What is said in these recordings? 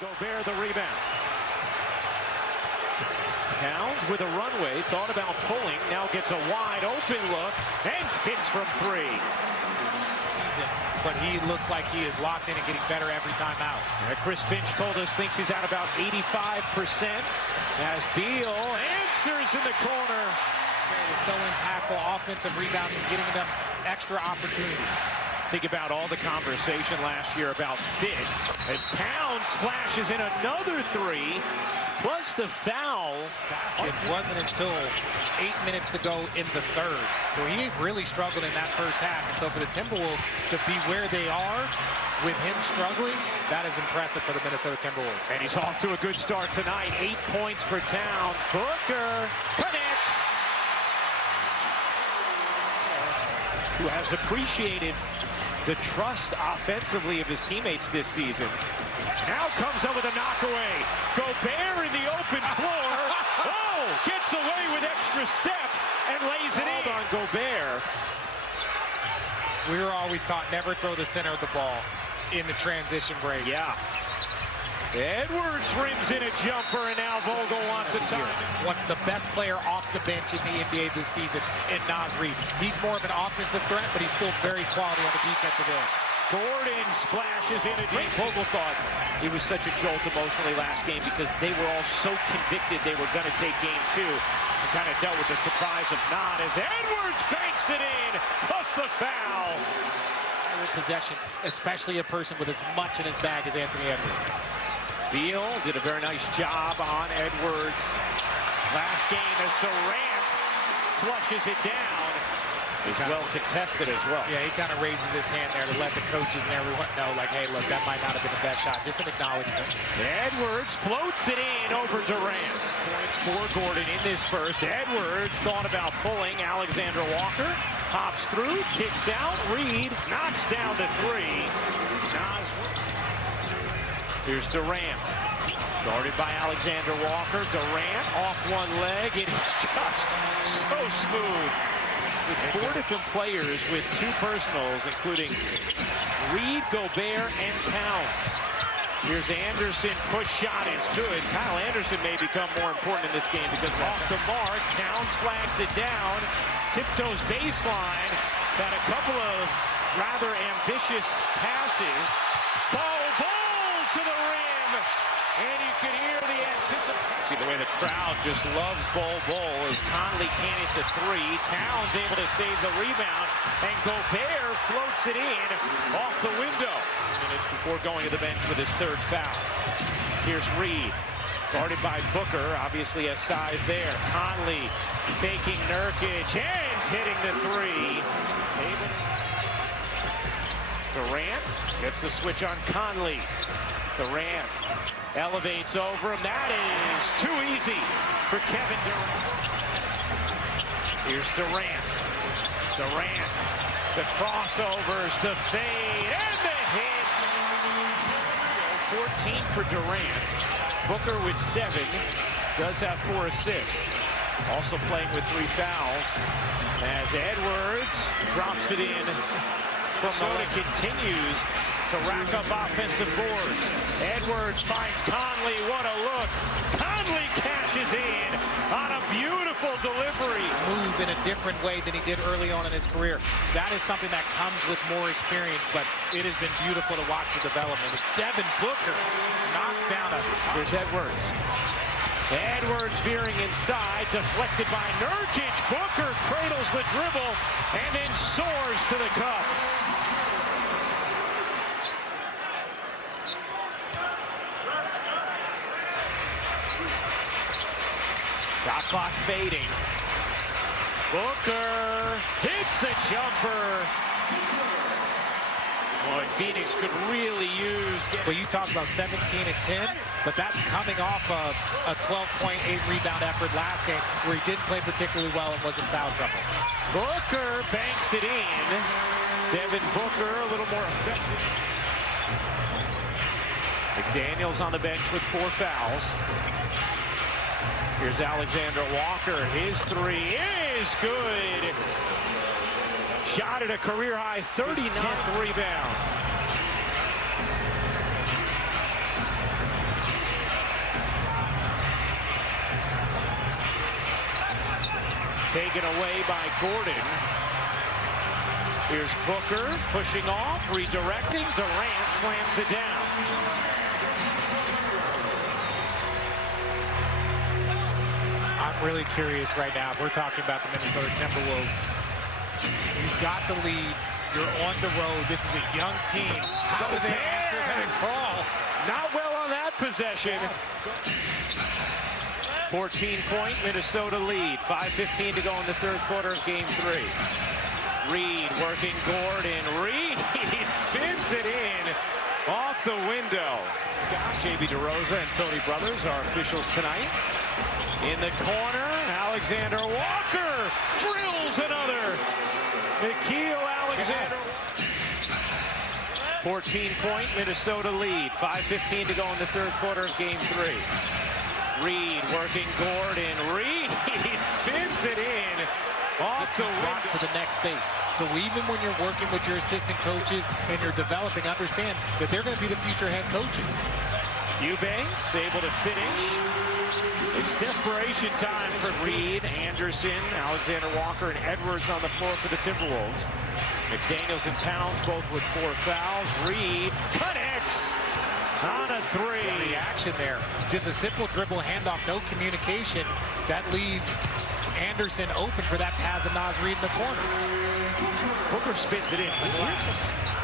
Gobert the rebound. Towns with a runway, thought about pulling, now gets a wide open look and hits from three. But he looks like he is locked in and getting better every time out. Chris Finch told us thinks he's at about 85% as Beal answers in the corner. It was so impactful, offensive rebounds and getting them extra opportunities. Think about all the conversation last year about fit as Towns splashes in another three, plus the foul. It wasn't until 8 minutes to go in the third. So he really struggled in that first half. And so for the Timberwolves to be where they are with him struggling, that is impressive for the Minnesota Timberwolves. And he's off to a good start tonight. 8 points for Towns. Booker connects. Who has appreciated the trust offensively of his teammates this season. Now comes up with a knockaway. Gobert in the open floor. Oh, gets away with extra steps and lays it in on Gobert. We were always taught never throw the center of the ball in the transition break. Yeah. Edwards rims in a jumper, and now Vogel wants a time. The best player off the bench in the NBA this season in Naz Reid. He's more of an offensive threat, but he's still very quality on the defensive end. Gordon splashes in a deep. Vogel thought it was such a jolt emotionally last game because they were all so convicted they were going to take game two. And kind of dealt with the surprise of not as Edwards banks it in, plus the foul. Possession, especially a person with as much in his bag as Anthony Edwards. Beal did a very nice job on Edwards last game as Durant flushes it down. It's well contested as well. Yeah, he kind of raises his hand there to let the coaches and everyone know, like, hey, look, that might not have been the best shot. Just an acknowledgement. Edwards floats it in over Durant. Points for Gordon in this first. Edwards thought about pulling. Alexander Walker hops through, kicks out. Reid knocks down the three. Here's Durant, guarded by Alexander Walker. Durant off one leg. It is just so smooth. With 4 different players with 2 personals, including Reid, Gobert, and Towns. Here's Anderson. Push shot is good. Kyle Anderson may become more important in this game because off the mark, Towns flags it down. Tiptoes baseline. Got a couple of rather ambitious passes. Ball to the rim, and you can hear the anticipation. See the way the crowd just loves Bol as Conley can't hit the three. Towns able to save the rebound, and Gobert floats it in off the window. Minutes before going to the bench with his third foul. Here's Reid, guarded by Booker, obviously has size there. Conley taking Nurkic and hitting the three. Durant gets the switch on Conley. Durant elevates over him. That is too easy for Kevin Durant. Here's Durant. Durant, the crossovers, the fade, and the hit. 14 for Durant. Booker with 7. Does have 4 assists. Also playing with 3 fouls. As Edwards drops it in. Minnesota continues to rack up offensive boards. Edwards finds Conley. What a look. Conley cashes in on a beautiful delivery. Move in a different way than he did early on in his career. That is something that comes with more experience, but it has been beautiful to watch the development. Devin Booker knocks down a top. Here's Edwards. Edwards veering inside, deflected by Nurkic. Booker cradles the dribble and then soars to the cup. Shot clock fading. Booker hits the jumper. Boy, Phoenix could really use. Well, you talk about 17 and 10, but that's coming off of a 12.8 rebound effort last game where he didn't play particularly well and was in foul trouble. Booker banks it in. Devin Booker a little more effective. McDaniels on the bench with 4 fouls. Here's Alexander Walker. His three is good. Shot at a career-high 39th rebound. Taken away by Gordon. Here's Booker pushing off, redirecting. Durant slams it down. I'm really curious right now. We're talking about the Minnesota Timberwolves. You've got the lead. You're on the road. This is a young team. How do they answer that call? Not well on that possession. 14-point Minnesota lead. 5:15 to go in the third quarter of game 3. Reed working Gordon. Reed spins it in off the window. Scott, J.B. DeRosa, and Tony Brothers are officials tonight. In the corner, Alexander Walker drills another. Nickeil Alexander. 14-point Minnesota lead. 5:15 to go in the third quarter of game 3. Reed working Gordon. Reed spins it in off the window to the next base. So even when you're working with your assistant coaches and you're developing, understand that they're going to be the future head coaches. Eubanks able to finish. It's desperation time for Reed, Anderson, Alexander Walker, and Edwards on the floor for the Timberwolves. McDaniels and Towns both with 4 fouls. Reed connects on a 3. The action there, just a simple dribble handoff, no communication. That leaves Anderson open for that pass of Naz Reid in the corner. Booker spins it in.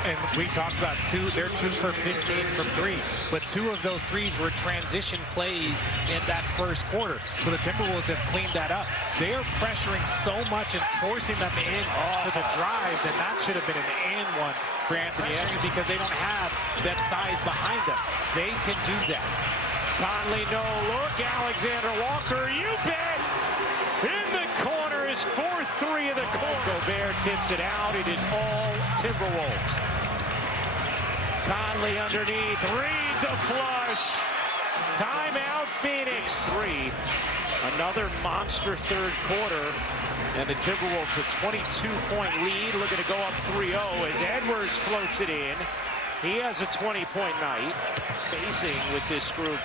And we talked about they're 2 for 15 from 3, but 2 of those threes were transition plays in that first quarter. So the Timberwolves have cleaned that up. They are pressuring so much and forcing them in to the drives, and that should have been an and one for Anthony Edwards because they don't have that size behind them. They can do that. Conley, no look. Alexander Walker, you bet. In the corner is 4-3 of the quarter. Gobert tips it out. It is all Timberwolves. Conley underneath. Reed the flush. Timeout Phoenix. 3. Another monster third quarter. And the Timberwolves a 22-point lead. Looking to go up 3-0 as Edwards floats it in. He has a 20-point night. Spacing with this group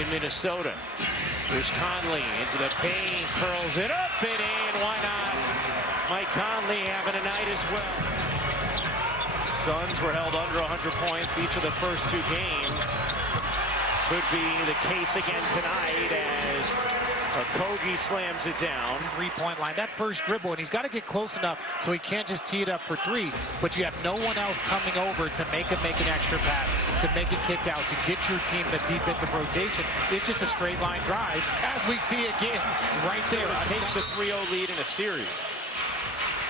in Minnesota. There's Conley into the paint, curls it up and in. Why not? Mike Conley having a night as well. Suns were held under 100 points each of the first 2 games. Could be the case again tonight as Okogie slams it down. 3-point line. That first dribble, and he's got to get close enough so he can't just tee it up for 3. But you have no one else coming over to make an extra pass, to make a kick out, to get your team the defensive rotation. It's just a straight line drive, as we see again right there. It takes a 3-0 lead in a series.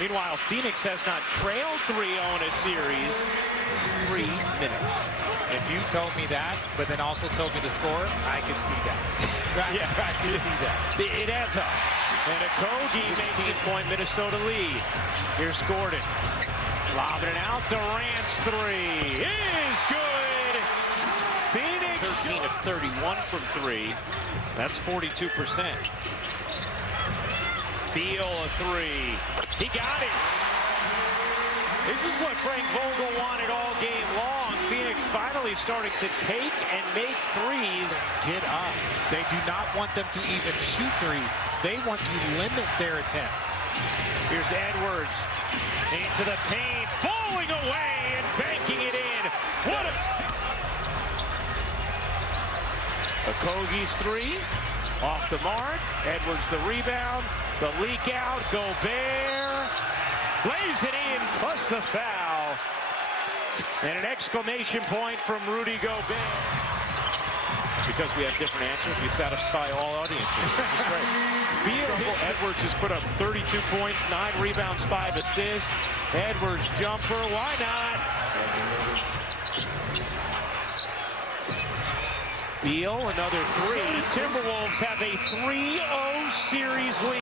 Meanwhile, Phoenix has not trailed 3-0 in a series. 3 minutes. If you told me that, but then also told me the score, I could see that. Yeah, I can see that. It adds up. And Okogie makes it point Minnesota lead. Here's Gordon. Lobbing it out. Durant's 3 is good. Phoenix 13 of 31 from 3. That's 42%. Beal a 3. He got it. This is what Frank Vogel wanted all game long. Phoenix finally starting to take and make threes. Get up. They do not want them to even shoot threes. They want to limit their attempts. Here's Edwards into the paint, falling away and banking it in. What a... Okogie's 3 off the mark. Edwards the rebound. The leak out. Gobert lays it in, plus the foul. And an exclamation point from Rudy Gobert. Because we have different answers, we satisfy all audiences, which is great. Edwards has put up 32 points, 9 rebounds, 5 assists. Edwards jumper, why not? Beal, another 3. Timberwolves have a 3-0 series lead.